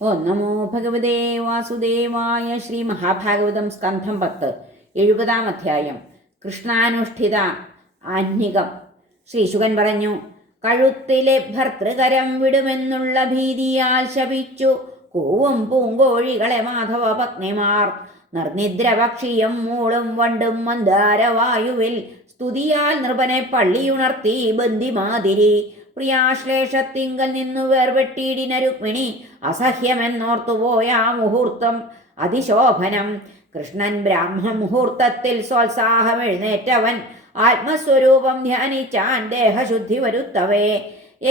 ഓ നമോ ഭഗവതേ വാസുദേവായ ശ്രീ മഹാഭാഗവതം സ്കന്ധം പത്ത് എഴുപതാം അധ്യായം കൃഷ്ണാനുഷ്ഠിത ആഹ്നികം ശ്രീശുകൻ പറഞ്ഞു കഴുത്തിലെ ഭർത്തൃകരം വിടുമെന്നുള്ള ഭീതിയാൽ ശപിച്ചു. കൂവും പൂങ്കോഴികളെ മാധവ പത്നിമാർ. നിർനിദ്രപക്ഷിയും മൂളും വണ്ടും മന്ദാരവായുവിൽ സ്തുതിയാൽ നൃപനെ പള്ളിയുണർത്തി ബന്ദിമാതിരി പ്രിയാശ്ലേഷത്തിങ്കൽ നിന്നു വേർവെട്ടിയിടിന രുക്മിണി അസഹ്യമെന്നോർത്തുപോയ ആ മുഹൂർത്തം അതിശോഭനം. കൃഷ്ണൻ ബ്രാഹ്മ മുഹൂർത്തത്തിൽ സ്വത്സാഹം എഴുന്നേറ്റവൻ ആത്മസ്വരൂപം ധ്യാനിച്ചാൻ ദേഹശുദ്ധി വരുത്തവേ.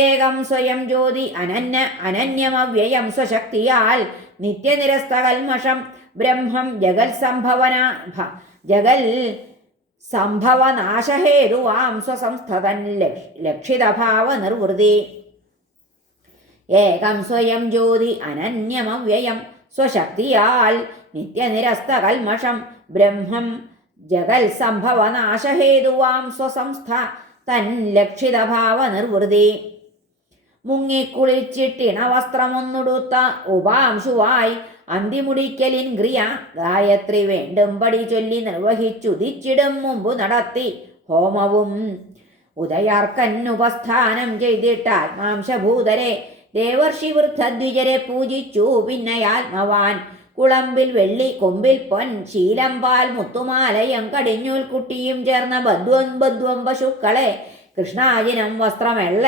ഏകം സ്വയം ജ്യോതി അനന്യ അനന്യമവ്യയം സ്വശക്തിയാൽ നിത്യനിരസ്തകൽമഷം ബ്രഹ്മം ജഗൽ സംഭവന ജഗൽ സംഭവനാശഹേതുവാം സ്വസംസ്ഥതൻ ലക്ഷ- ലക്ഷിതഭാവ നിർവൃതി ഏകം സ്വയം ജ്യോതി അനന്യമവ്യയം സ്വശക്തിയാൽ നിത്യനിരസ്തകൽമഷം ബ്രഹ്മം ജഗൽ സംഭവനാശഹേതുവാം സ്വസംസ്ഥ തൻ ലക്ഷിതഭാവ നിർവൃതി മുങ്ങിക്കുളിച്ചിട്ടിണ വസ്ത്രമൊന്നുടുത്ത ഉപാംശുവായി അന്തിമുടിക്കലിൻ ക്രിയ ഗായത്രി വേണ്ടുംപടി ചൊല്ലി നിർവഹിച്ചുദിച്ചിടും മുമ്പ് നടത്തി ഹോമവും. ഉദയാർക്കന്നുപസ്ഥാനം ചെയ്തിട്ട് ആത്മാംശഭൂതരെ ദേവർഷി വൃദ്ധദ്വിജരെ പൂജിച്ചു പിന്നെ ആത്മവാൻ കുളമ്പിൽ വെള്ളി കൊമ്പിൽ പൊൻ ശീലമ്പാൽ മുത്തുമാലയം കടിഞ്ഞൂൽ കുട്ടിയും ചേർന്ന ബദ്വം ബദ്വം പശുക്കളെ കൃഷ്ണാജിനം വസ്ത്രമെള്ള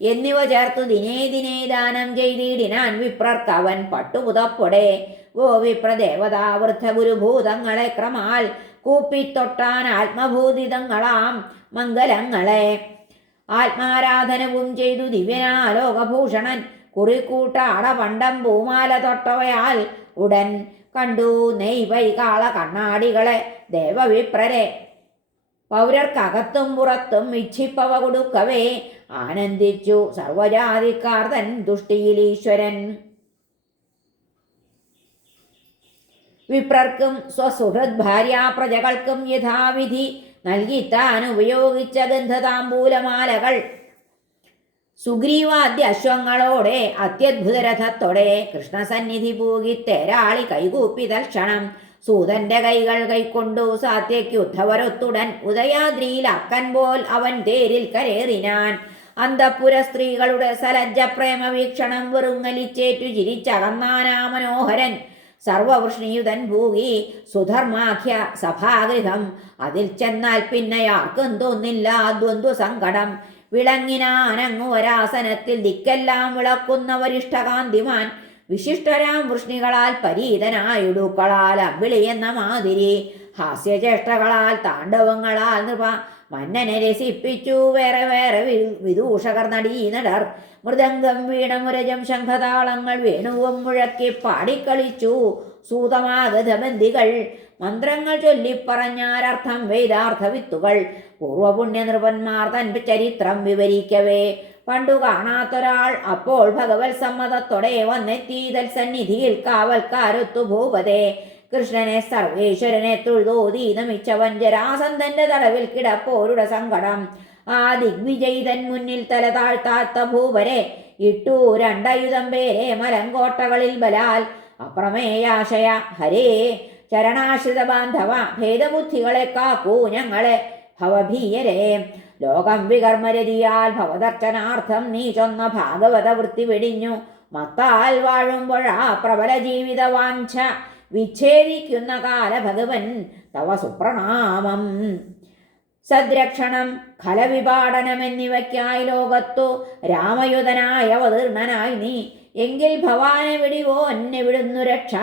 എന്നിവ ചേർത്തു ദിനേ ദിനേ ദാനം ചെയ്തിടിനാൻ വിപ്രർക്കവൻ പട്ടുപുതപ്പൊടെ. ഗോവിപ്രദേവതാ വൃദ്ധ ഗുരുഭൂതങ്ങളെ ക്രമാൽ കൂപ്പിത്തൊട്ടാൻ ആത്മഭൂതിതങ്ങളാം മംഗലങ്ങളെ. ആത്മാരാധനവും ചെയ്തു ദിവ്യനാലോകഭൂഷണൻ കുറിക്കൂട്ടാട പണ്ടം പൂമാല തൊട്ടവയാൽ ഉടൻ കണ്ടു. നെയ് വൈകാള കണ്ണാടികളെ ദേവവിപ്രരെ. പൗരർക്കകത്തും പുറത്തും ഇച്ഛിപ്പവ കൊടുക്കവേ. ആനന്ദിച്ചു സർവജാതിക്കാർ തൻ ദുഷ്ടിയിൽ ഈശ്വരൻ വിപ്രർക്കും സ്വസുഹൃത് ഭാര്യാ പ്രജകൾക്കും യഥാവിധി നൽകി താൻ ഉപയോഗിച്ച ഗന്ധതാമ്പൂലമാലകൾ സുഗ്രീവാദ്യ അശ്വങ്ങളോടെ അത്യദ്ഭുത രഥത്തോടെ കൃഷ്ണസന്നിധി പൂകി തേരാളി കൈകൂപ്പി തൽക്ഷണം സൂതന്റെ കൈകൾ കൈക്കൊണ്ടു സാത്യയ്ക്കുദ്ധവരൊത്തുടൻ ഉദയാദ്രിയിൽ അക്കൻ പോൽ അവൻ തേരിൽ കരേറിനാൻ അന്തപ്പുര സ്ത്രീകളുടെ സലജ്ജ പ്രേമ വീക്ഷണം വെറുങ്ങലിച്ചേറ്റു ചിരിച്ചകന്നാനാ മനോഹരൻ സർവവൃഷ്ണിയുതൻ ഭൂകി സുധർമാഖ്യ സഭാഗൃഹം. അതിൽ ചെന്നാൽ പിന്നെ ആർക്കും തോന്നില്ല ദ്വന്ദ്വ സങ്കടം വിളങ്ങിനാനങ്ങു ഒരാസനത്തിൽ ദിക്കെല്ലാം വിളക്കുന്ന വരിഷ്ഠകാന്തിമാൻ. വിശിഷ്ടരാം വൃഷ്ണികളാൽ പരീതനായുടുക്കളാൽ അവിളിയെന്ന മാതിരി ഹാസ്യചേഷ്ടകളാൽ താണ്ഡവങ്ങളാൽ നൃപ മന്നനെ രസിപ്പിച്ചു. വേറെ വേറെ വിദൂഷകർ നടീനടർ. മൃദംഗം വീണമുരജം ശംഖതാളങ്ങൾ വേണുവും മുഴക്കി പാടിക്കളിച്ചു. സൂതമാഗതബന്ധികൾ മന്ത്രങ്ങൾ ചൊല്ലിപ്പറഞ്ഞാരർത്ഥം വേദാർത്ഥ വിത്തുകൾ പൂർവപുണ്യ നൃപന്മാർ തൻ ചരിത്രം വിവരിക്കവേ. പണ്ടു കാണാത്തൊരാൾ അപ്പോൾ ഭഗവത് സമ്മതത്തോടെ വന്നെത്തീതൽ സന്നിധിയിൽ കാവൽക്കാരൊത്തു ഭൂപതേ. കൃഷ്ണനെ സർവേശ്വരനെ തൊഴുതോതി നമിച്ചവൻ ജരാസന്ധന്റെ തടവിൽ കിടപ്പോരുടെ സങ്കടം. ആ ദിഗ്വിജയിതൻ മുന്നിൽ തല താഴ്ത്താത്ത ഭൂവരെ ഇട്ടു രണ്ടയുധം പേരെ മലങ്കോട്ടകളിൽ ബലാൽ. അപ്രമേയാശയ ഹരേ ചരണാശ്രിത ബാന്ധവ ഭേദബുദ്ധികളെ കാക്കൂ ഞങ്ങളെ ഭവഭീയരെ. ലോകം വികർമ്മരതിയാൽ ഭവദർശനാർത്ഥം നീ ചൊന്ന ഭാഗവത വൃത്തി വെടിഞ്ഞു. മത്താൽ വാഴുമ്പോഴാ പ്രബല ജീവിത വാഞ്ച വിച്ഛേദിക്കുന്ന കാല ഭഗവൻ തവ സുപ്രണാമം. സദ്രക്ഷണം ഖലവിപാടനം എന്നിവയ്ക്കായി ലോകത്തു രാമയുധനായ അവതീർണനായി നീ. എങ്കിൽ ഭവാനെ വിടിവോ? എന്നെ വിടുന്നു രക്ഷ.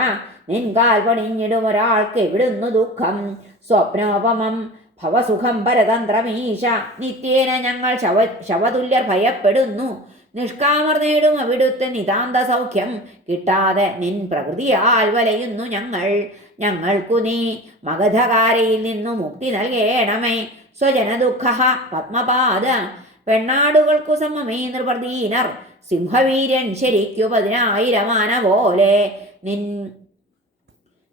നിൻകാൽ പണിഞ്ഞിടും ഒരാൾക്ക് എവിടുന്നു ദുഃഖം? സ്വപ്നോപമം ഭവസുഖം പരതന്ത്രമീശ നിത്യേന ഞങ്ങൾ ശവ ശവതുല്യർ ഭയപ്പെടുന്നു. നിഷ്കാമർ നേടും അവിടുത്തെ നിതാന്ത സൗഖ്യം. കിട്ടാതെ നിൻ പ്രകൃതിയാൽ വലയുന്നു ഞങ്ങൾ. ഞങ്ങൾക്കു നീ മഗധകാരയിൽ നിന്നു മുക്തി നൽകേണമേ. സ്വജന ദുഃഖ പത്മപാദ. പെണ്ണാടുകൾക്കു സമമേ നൃപർദീനർ സിംഹവീര്യൻ ശരിക്കു പതിനായിരമാന പോലെ നിൻ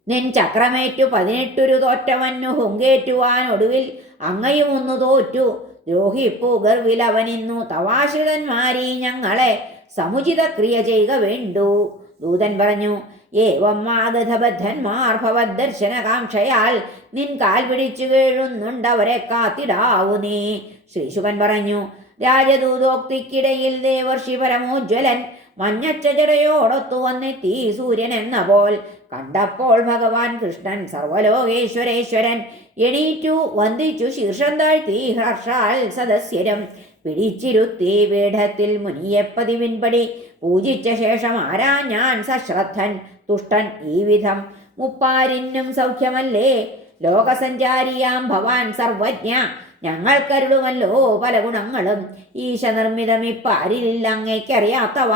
നിൻ ചക്രമേറ്റു പതിനെട്ടൊരു തോറ്റവന്നു ഹുങ്കേറ്റുവാൻ ഒടുവിൽ അങ്ങയും ഒന്നു തോറ്റു. ദ്രോഹിപ്പു ഗർവിൽ അവനിന്നു തവാശ്രിതന്മാരീ ഞങ്ങളെ സമുചിത ക്രിയ ചെയ്യുക വേണ്ടു. ദൂതൻ പറഞ്ഞു ഏവം മാഗധബദ്ധന്മാർ ഭവദ്ദർശനകാംക്ഷയാൽ നിൻ കാൽ പിടിച്ചു വീഴുന്നുണ്ടവരെ കാത്തിടാവു നീ. ശ്രീശുകൻ പറഞ്ഞു രാജദൂതോക്തിക്കിടയിൽ ദേവർഷി പരമോജ്വലൻ മഞ്ഞച്ചജടയോടൊത്തു വന്നെത്തി സൂര്യൻ എന്ന പോൽ കണ്ടപ്പോൾ ഭഗവാൻ കൃഷ്ണൻ സർവലോകേശ്വരേശ്വരൻ എണീറ്റു വന്ദിച്ചു ശീർഷം താഴ്ത്തി ഹർഷാൽ സദസ്യരും. പിടിച്ചിരുത്തി പീഠത്തിൽ മുനിയെ പതിവിൻപടി പൂജിച്ച ശേഷം ആരാ ഞാൻ സശ്രദ്ധൻ തുഷ്ടൻ ഈ വിധം. മുപ്പാരിനും സൗഖ്യമല്ലേ? ലോകസഞ്ചാരിയാം ഭവാൻ സർവജ്ഞ ഞങ്ങൾക്കരുളുമല്ലോ പല ഗുണങ്ങളും. ഈശനിർമ്മിതം ഇപ്പാരിലില്ല അങ്ങേക്കറിയാത്തവ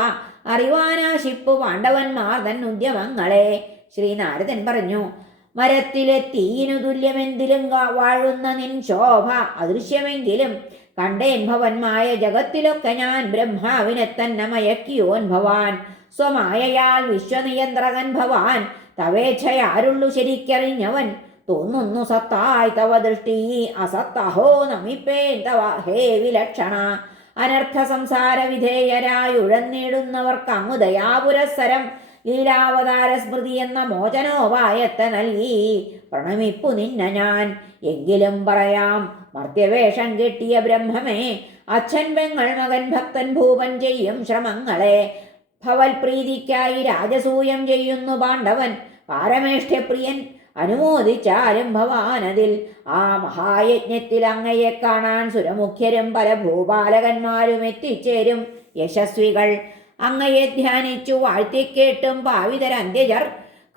അറിവാനാശിപ്പു പാണ്ഡവന്മാർ തൻ ഉദ്യമങ്ങളെ. ശ്രീനാരദൻ പറഞ്ഞു മരത്തിലെ തീയിനു തുല്യമെന്തിലും വാഴുന്ന നിൻ ശോഭ അദൃശ്യമെങ്കിലും കണ്ടേൻ ഭവന്മായ ജഗത്തിലൊക്കെ ഞാൻ ബ്രഹ്മാവിനെ തന്നെ മയക്കിയോൻ ഭവാൻ. സ്വമായയാൽ വിശ്വനിയന്ത്രകൻ ഭവാൻ. തവേച്ഛയാരുള്ളു ശരിക്കറിഞ്ഞവൻ. തോന്നുന്നു സത്തായി തവ ദൃഷ്ടി. അസത്തഹോ നമിപ്പേൻ തവ. ഹേ വിലക്ഷണ. അനർത്ഥ സംസാര വിധേയരായുഴന്നിടുന്നവർക്ക് അങ്ങു ദയാപുരസ്സരം ലീലാവതാര സ്മൃതി എന്ന മോചനോപായത്തെ നൽകി. പ്രണമിപ്പു നിന്ന ഞാൻ. എങ്കിലും പറയാം മർത്യവേഷം കെട്ടിയ ബ്രഹ്മമേ അച്ഛൻ പെങ്ങൾ മകൻ ഭക്തൻ ഭൂപൻ ചെയ്യും ശ്രമങ്ങളെ. ഭവൽ ഭവൽപ്രീതിക്കായി രാജസൂയം ചെയ്യുന്നു പാണ്ഡവൻ. പാരമേഷ്ഠ്യപ്രിയൻ അനുമോദിച്ചാലും ഭവാനതിൽ ആ മഹായജ്ഞത്തിൽ അങ്ങയെ കാണാൻ സുരമുഖ്യരും പല ഭൂപാലകന്മാരും എത്തിച്ചേരും. യശസ്വികൾ അങ്ങയെ ധ്യാനിച്ചു വാഴ്ത്തിക്കേട്ടും പാവിതരന്ത്യജർ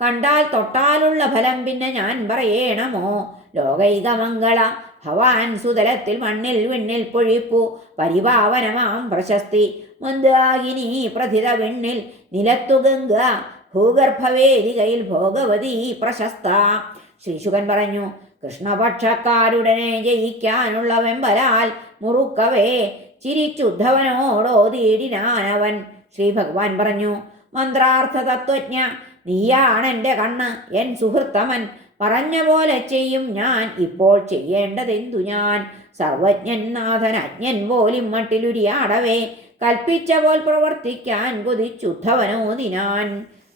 കണ്ടാൽ തൊട്ടാലുള്ള ഫലം പിന്നെ ഞാൻ പറയേണമോ? ലോകൈകമംഗള ഭവാൻ സുതലത്തിൽ മണ്ണിൽ വിണ്ണിൽ പൊഴിപ്പു പരിപാവനമാം പ്രശസ്തി. മന്ദാകിനി പ്രഥിത വിണ്ണിൽ നിലത്തു ഗംഗ ഭൂഗർഭവേദികയിൽ ഭോഗവതി പ്രശസ്ത. ശ്രീശുകൻ പറഞ്ഞു കൃഷ്ണപക്ഷക്കാരുടനെ ജയിക്കാനുള്ള വെമ്പലാൽ മുറുക്കവേ ചിരിച്ചുദ്ധവനോടോതിയിടിനാനവൻ ശ്രീ ഭഗവാൻ പറഞ്ഞു മന്ത്രാർത്ഥ തത്വജ്ഞ നീയാണെന്റെ കണ്ണ് എൻ സുഹൃത്തമൻ പറഞ്ഞ പോലെ ചെയ്യും ഞാൻ. ഇപ്പോൾ ചെയ്യേണ്ടതെന്തു ഞാൻ? സർവജ്ഞൻ നാഥൻ അജ്ഞൻ പോലും മട്ടിലുരിയാടവേ കൽപ്പിച്ച പോൽ പ്രവർത്തിക്കാൻ കൊതിച്ചുദ്ധവനോദിനാൻ